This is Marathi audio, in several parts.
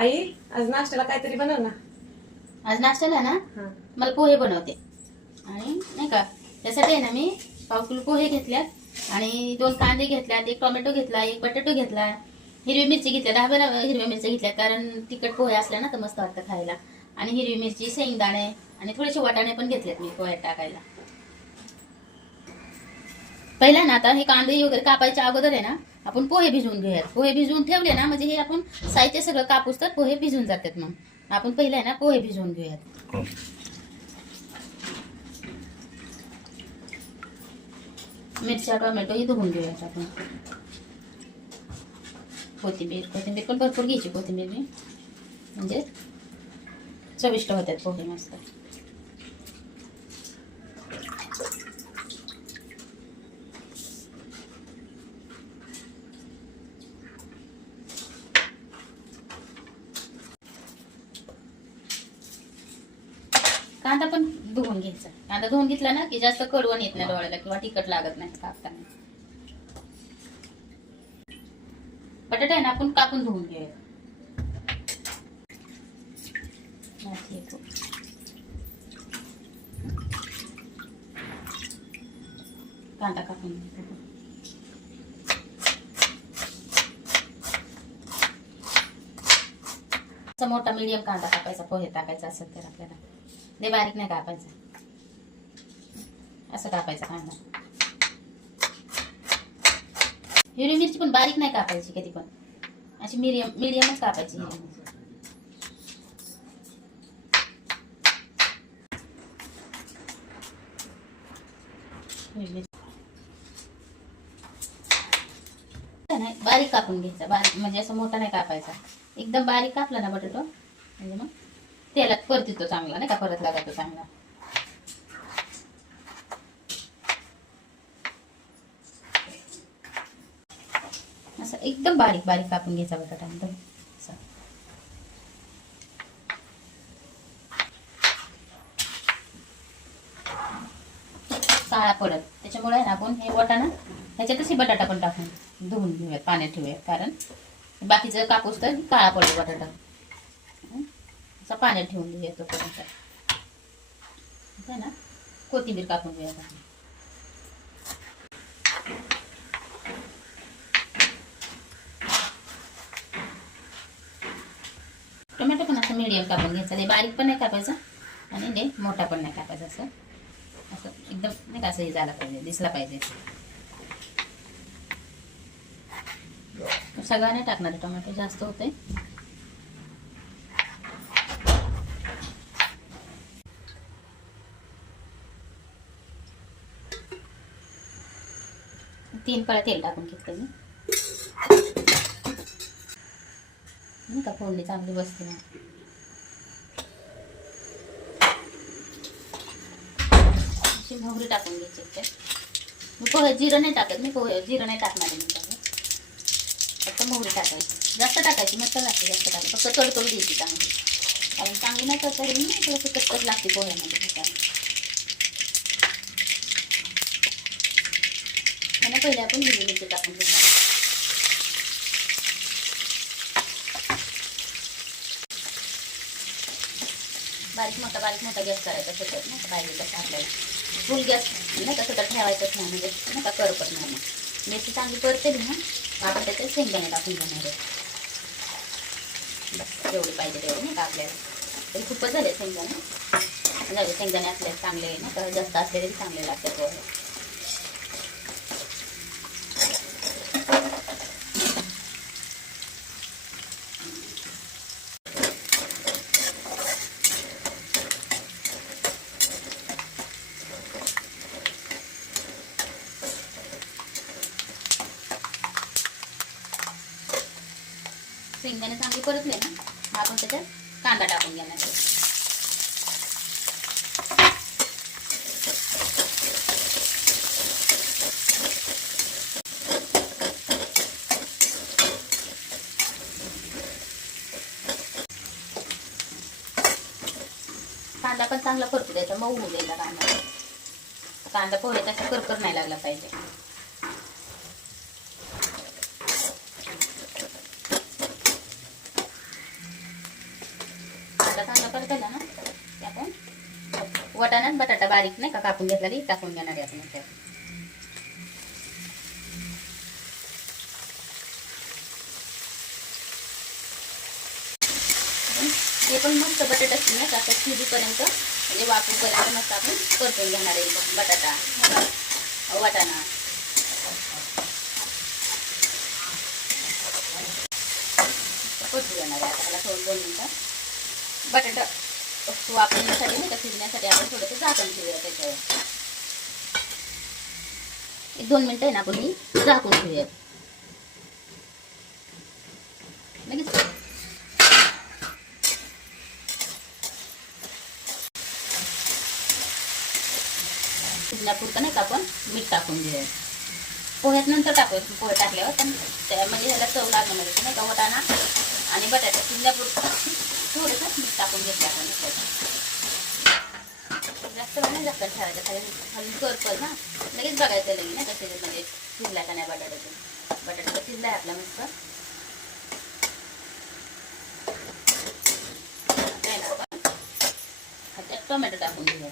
आई आज नाश्त्याला काहीतरी बनव ना. आज नाश्त्याला ना हा. मला पोहे बनवते आणि नाही का त्यासाठी आहे ना मी पाव किलो पोहे घेतल्यात आणि 2 कांदे घेतल्यात, 1 टोमॅटो घेतला, 1 बटाटो घेतला, हिरवी मिरची घेतल्या, 10-12 हिरव्या मिरच्या घेतल्या कारण तिखट पोहे असल्या ना तर मस्त वाटतं खायला. आणि हिरवी मिरची, शेंगदाणे आणि थोडेसे वाटाणे पण घेतलेत मी पोह्यात टाकायला. पहिला ना आता हे कांदे वगैरे कापायच्या अगोदर आहे ना आपण पोहे भिजवून घेऊयात. पोहे भिजवून ठेवले ना म्हणजे हे आपण साहित्य सगळं कापूस तर पोहे भिजून जातात. मग आपण पहिला आहे ना पोहे भिजवून घेऊयात. मिरच्या टोमॅटो ही धुवून घेऊयात आपण. कोथिंबीर पण भरपूर घ्यायची कोथिंबीर मी म्हणजे चविष्ट होतात पोहे मस्त. कांदा पण धुवून घ्यायचा. कांदा धुवून घेतला ना की जास्त कडवण येत नाही डोळ्याला किंवा तिखट लागत नाही कापताना. बटाटा आहे ना आपण कापून धुवून घेऊया. कांदा कापून मोठा मीडियम कांदा कापायचा. पोहे टाकायचा असेल तर आपल्याला लय बारीक नाही कापायचा. असं कापायचा कांदा. हिरवी मिरची पण बारीक नाही कापायची कधी पण, अशी मीडियमच कापायची हिरवी मिरची. नाही बारीक कापून घ्यायचा. बारीक म्हणजे असं मोठा नाही कापायचा. एकदम बारीक कापला ना बटाटो म्हणजे मग तेलात परतितो चांगला नाही का, परत लागतो चांगला. असं एकदम बारीक बारीक कापून घ्यायचा बटाटा एकदम असं. काळा पडत त्याच्यामुळे आहे ना आपण हे वाटाणा ह्याच्यातच बटाटा पण टाकून धुवून घेऊयात, पाण्यात ठेवूयात कारण बाकीचं कापूस तर काळा पडतो बटाटा. असं पाण्यात ठेवून घेऊया तोपर्यंत ना. कोथिंबीर कापून घेऊयात आपण. टोमॅटो पण असं मीडियम कापून घ्यायचा. लय बारीक पण नाही कापायचा आणि लय मोठा पण नाही कापायचा. असं असं एकदम नाही का असं हे झाला पाहिजे, दिसला पाहिजे. सगळा नाही टाकणार टोमॅटो, जास्त होते. तीन पळ्या तेल टाकून घेतलं मी नाही का, फोडणी चांगली बसते. अशी मोहरी टाकून घ्यायची. मी पोहे जिरं नाही टाकत. मी पोहे जिरं नाही टाकणार आहे. मी फक्त मोहरी टाकायची. जास्त टाकायची मस्त लागते. जास्त टाकायची फक्त तडतडू द्यायची चांगली, कारण चांगली नाही तडतडली ना थोडंसं कटकट लागते पोह्यामध्ये. आणि पहिले आपण हिरवी मिरची टाकून घेणार. बारीक मोठा गॅस करायचा सतत नाही का, पाहिजे तसं आपल्याला. फुल गॅस नाही का सतत ठेवायचंच नाही म्हणजे नाही का करपत नाही. मग मिरची चांगली परतेली ना आपण त्याच्यात शेंगदाणे टाकून घेणार आहे. बस जेवढी पाहिजे तेवढी नाही का आपल्याला. तरी खूपच झाले शेंगदाणे. झाले शेंगदाणे असले चांगले ना तर जास्त असलेले चांगले लागतात पोहे. शेंगदाणे चांगले परतले ना आपण त्याच्यात कांदा टाकून घेणार. कांदा पण चांगला परतू द्यायचा, मऊ होऊ द्यायचा कांदा. कांदा पोहे तसा करकर नाही लागला पाहिजे. बटाटा चांगला परतला ना की आपण वाटाणा आणि बटाटा बारीक नाही का कापून घेतला की टाकून घेणार आहे आपण याच्यात. हे पण मस्त बटाटा नाही का आता शिजूपर्यंत म्हणजे वाफूपर्यंत मस्त आपण परतून घेणार आहे बटाटा वाटाणा. परतून घेणार आहे आता त्याला थोडं 2 मिनिटं. बटाटा वापरण्यासाठी नाही का शिजण्यासाठी आपण थोडंसं झाकण ठेवूया त्याच्यावर. 1-2 मिनिटं आहे ना आपण ही झाकून ठेवूया लगेच. शिजण्यापुरतं नाही का आपण मीठ टाकून घेऊया. पोह्यात नंतर टाकूया, पोहे टाकल्यावर पण म्हणजे ह्याला चव लागणार नाही का. वाटाणा आणि बटाटा शिजण्यापुरतं थोडंसं मीठ टाकून घेतलं आपण. जास्त नाही जास्त ठेवायचं खाली खाली करपल ना लगेच बघायचं लगेच नाही का शिजत म्हणजे शिजला का नाही बटाट्याचं. बटाटा शिजला आहे आपला मस्त. आपण टोमॅटो टाकून घेऊया.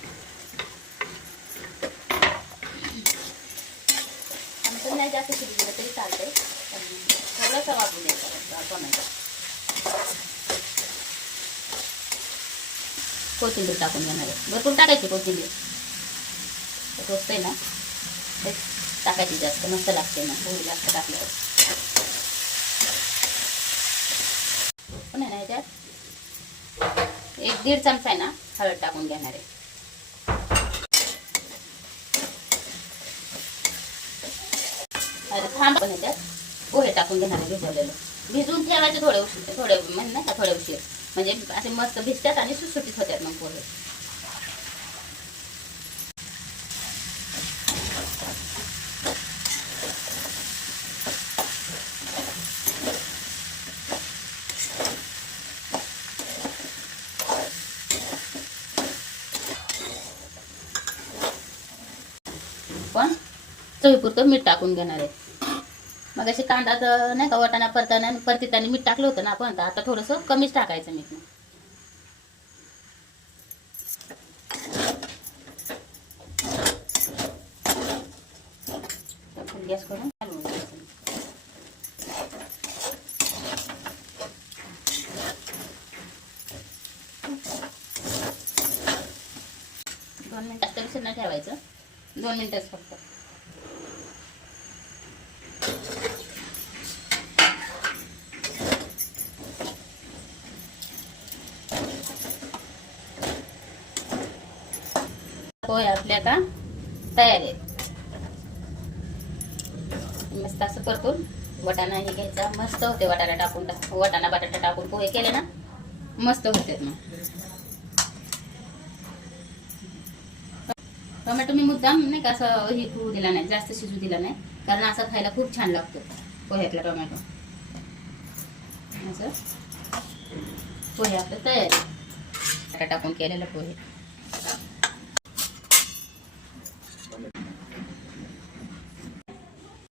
आमचं नाही जास्त शिजलं तरी चालतंय पण थोडंसं वापरून द्यायचं टोमॅटो. कोथिंबीर टाकून घेणार आहे. भरपूर टाकायची कोथिंबीर. स्वस्त आहे ना टाकायची जास्त मस्त लागते ना पोळी जास्त टाकल्यावर. पण आहे ना याच्यात 1-1.5 चमचा आहे ना हळद टाकून घेणार आहे. थांब पण याच्यात पोहे टाकून घेणार आहे भिजवलेलं. भिजवून ठेवायचे थोडे उशीर म्हणजे नाही का थोडे उशीर म्हणजे असे मस्त भिजतात आणि सुटसुटीत होतात मग पोहे. पण चवीपुरतं मीठ टाकून घेणार आहे. मग असे कांदा तर नाही का वाटाणा परतीताना मीठ टाकलं होतं ना आपण, तर आता थोडंसं कमीच टाकायचं मीठ. गॅस करून घालून घ्यायचं. 2 मिनिट जास्त विसर नाही ठेवायचं. 2 मिनिटच फक्त. पोहे आपल्या का तयार आहे. मस्त असं परतून वाटाणा हे घ्यायचा. मस्त होते वाटाणा बटाटा टाकून पोहे केले ना मस्त होते. मग टोमॅटो मी मुद्दाम नाही का असं हे करू दिला नाही, जास्त शिजू दिला नाही, कारण असं खायला खूप छान लागतो पोह्यातला टोमॅटो. असं पोहे आपलं तयार. बटाटा टाकून केलेलं पोहे.